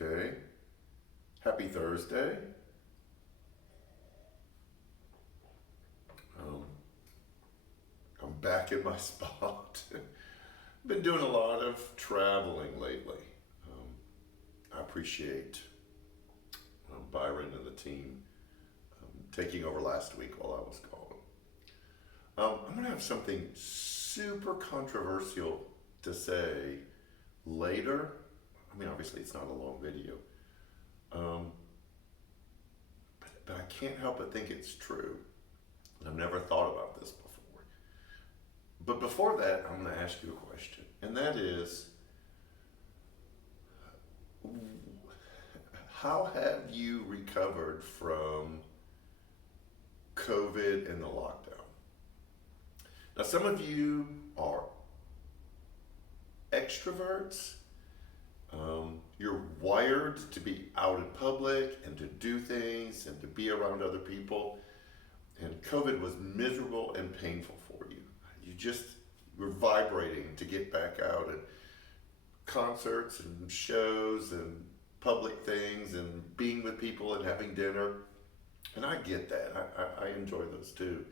Okay. Happy Thursday. Um, I'm back in my spot. Been doing a lot of traveling lately. I appreciate Byron and the team taking over last week while I was gone. I'm going to have something super controversial to say later. I mean, obviously, it's not a long video. Um, but I can't help but think it's true. I've never thought about this before. But before that, I'm going to ask you a question. And that is, how have you recovered from COVID and the lockdown? Now, some of you are extroverts. You're wired to be out in public and to do things and to be around other people. And COVID was miserable and painful for you. You just were vibrating to get back out at concerts and shows and public things and being with people and having dinner. And I get that. I enjoy those too.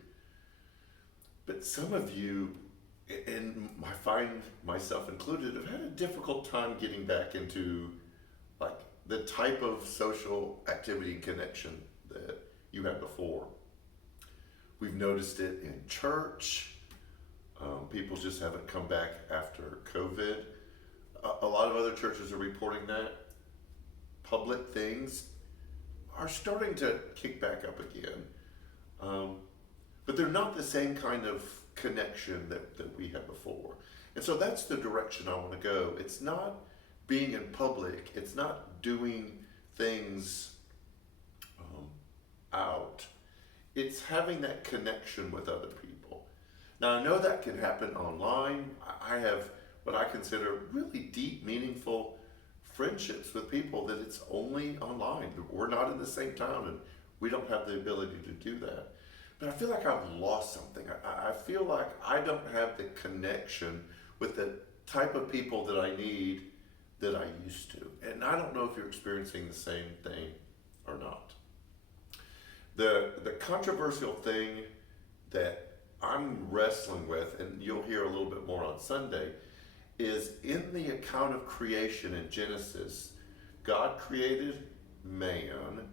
But some of you, and I find myself included, have had a difficult time getting back into like the type of social activity and connection that you had before. We've noticed it in church. People just haven't come back after COVID. A lot of other churches are reporting that. Public things are starting to kick back up again. But they're not the same kind of connection that we had before. And so that's the direction I want to go. It's not being in public. It's not doing things out. It's having that connection with other people. Now, I know that can happen online. I have what I consider really deep, meaningful friendships with people that it's only online. We're not in the same town and we don't have the ability to do that. But I feel like I've lost something. I feel like I don't have the connection with the type of people that I need that I used to. And I don't know if you're experiencing the same thing or not. The controversial thing that I'm wrestling with, and you'll hear a little bit more on Sunday, is in the account of creation in Genesis, God created man,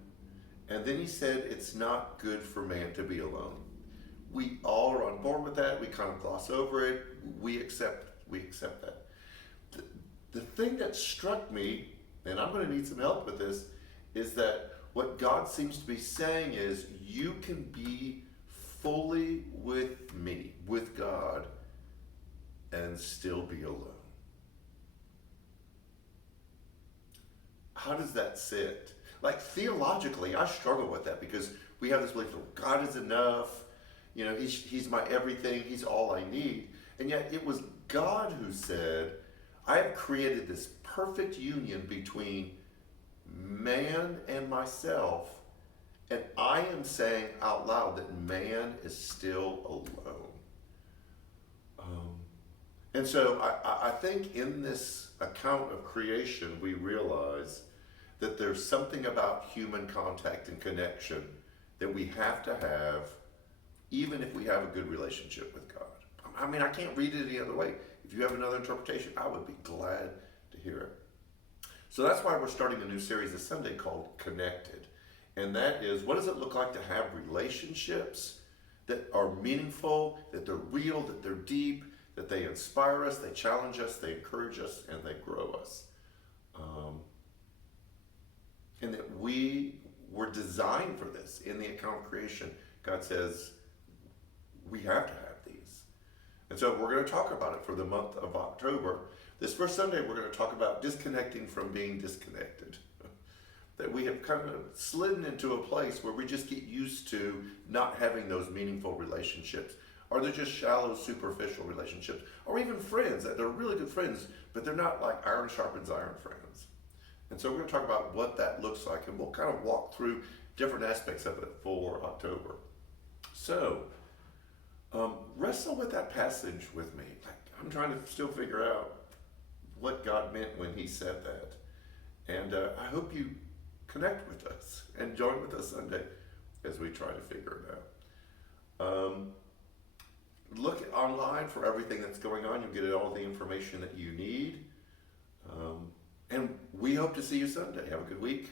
and then he said it's not good for man to be alone. We all are on board with that. We kind of gloss over it. We accept that. The thing that struck me, and I'm going to need some help with this, is that what God seems to be saying is you can be fully with me, with God, and still be alone. How does that sit? Like theologically, I struggle with that because we have this belief that God is enough. You know, he's my everything. He's all I need. And yet it was God who said, I have created this perfect union between man and myself. And I am saying out loud that man is still alone. And so I think in this account of creation, we realize that there's something about human contact and connection that we have to have, even if we have a good relationship with God. I mean, I can't read it any other way. If you have another interpretation, I would be glad to hear it. So that's why we're starting a new series this Sunday called Connected. And that is, what does it look like to have relationships that are meaningful, that they're real, that they're deep, that they inspire us, they challenge us, they encourage us, and they grow us. And that we were designed for this. In the account of creation, God says we have to have these. And so we're going to talk about it for the month of October. This first Sunday, we're going to talk about disconnecting from being disconnected. That we have kind of slidden into a place where we just get used to not having those meaningful relationships. Or they're just shallow, superficial relationships. Or even friends, that they're really good friends, but they're not like iron sharpens iron friends. And so we're going to talk about what that looks like, and we'll kind of walk through different aspects of it for October. So, wrestle with that passage with me. I'm trying to still figure out what God meant when he said that. And And I hope you connect with us and join with us Sunday as we try to figure it out. Look online for everything that's going on. You'll get all the information that you need. And we hope to see you Sunday. Have a good week.